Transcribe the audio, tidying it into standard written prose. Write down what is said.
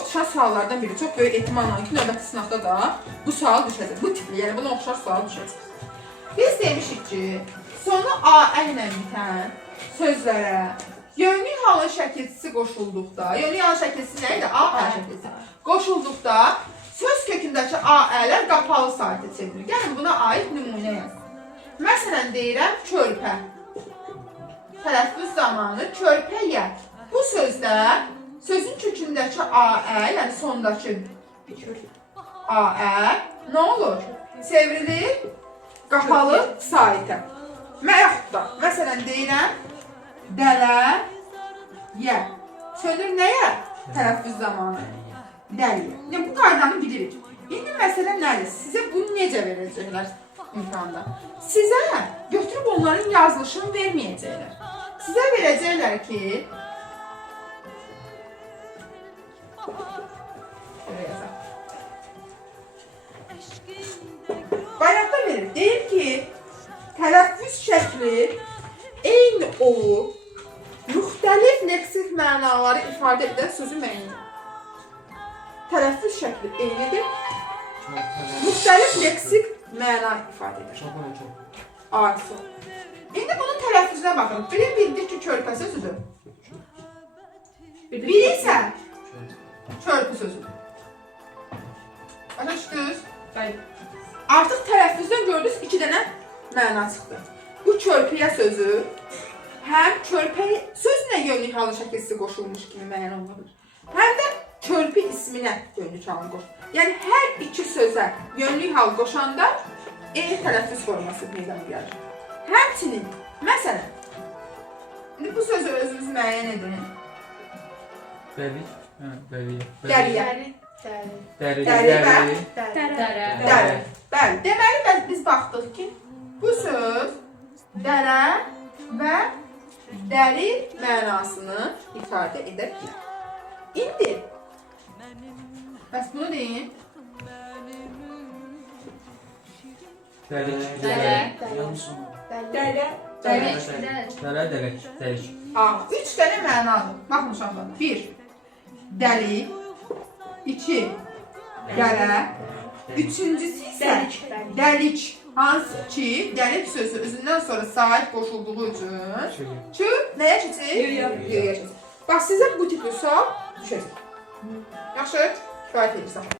çox düşən suallardan biri. Çox böyük ehtimalla ki, növbəti sınavda da bu sual düşəcək. Bu tipli, yəni buna oxşar sual düşəcək. Biz demişik ki, sonu A ilə bitən sözlərə yönlü halın şəkilçisi qoşulduqda, yönlü halın şəkilçisi nə idi? A şəkilçisi. Qoşulduqda söz kökündəki A-ələr qapalı saitə çevrilir. Gəlin buna aid nümunə yazın. Məsələn, deyirəm körpə. Tələffüz zamanı körpəyə. Bu sözdə sözün kökündəki A-ə, yəni sondakı A-ə nə olur? Çevrilir qapalı saitə. Yaxud da, məsələn, deyirəm dələ-yə. Sönür nəyə? Tələffüz zamanı. Dəliyə. Yəni, bu qaydanı bilirik. İndi məsələ nədir? Sizə bunu necə verəcəklər imtihanda? Sizə götürüb onların yazılışını verməyəcəklər. Sizə verəcəklər ki, şöyle yazaq. Bayaqda verir. Deyir ki, tələffüz şəkli eyni olub, müxtəlif leksik mənaları ifadə edən sözü müəyyən. Tələffüz şəkli eynidir, müxtəlif leksik məna ifadə edir. Arzu. İndi bunun tələffüzünə baxın. Biri bildik ki, körpə sözüdür. Biri isə körpü sözüdür. Başa düşdünüz? Artıq tələffüzdən gördünüz 2 dənə məna çıxdı. Bu körpüyə sözü həm körpə sözünə yönlü halı şəkilçisi qoşulmuş kimi müəyyən olunur. Həm də körpü isminə yönlü halı qoşulur. Yəni hər iki sözə yönlü hal qoşanda eyni tələffüz forması meydana gəlir. Həmçinin, məsələn, indi bu sözü özünüz müəyyən edin. Dəri. Dəriyə. Dəri. Bəli. Deməli, biz baxdıq ki, bu söz dərə və dəri mənasını ifadə edə bilər. İndi, bəs bunu deyin. Dərik. 3 dənə mənadır. Baxın uşaqlar. 1. Dəli. 2. Dərə. Üçüncüsü isə dəlik. Hansı ki, dəlik sözü özündən sonra sahib qoşulduğu üçün nəyə keçir? Göyə keçir. Bax, sizə bu tipli sual düşəcək. Yaxşı, kifayət edirsən.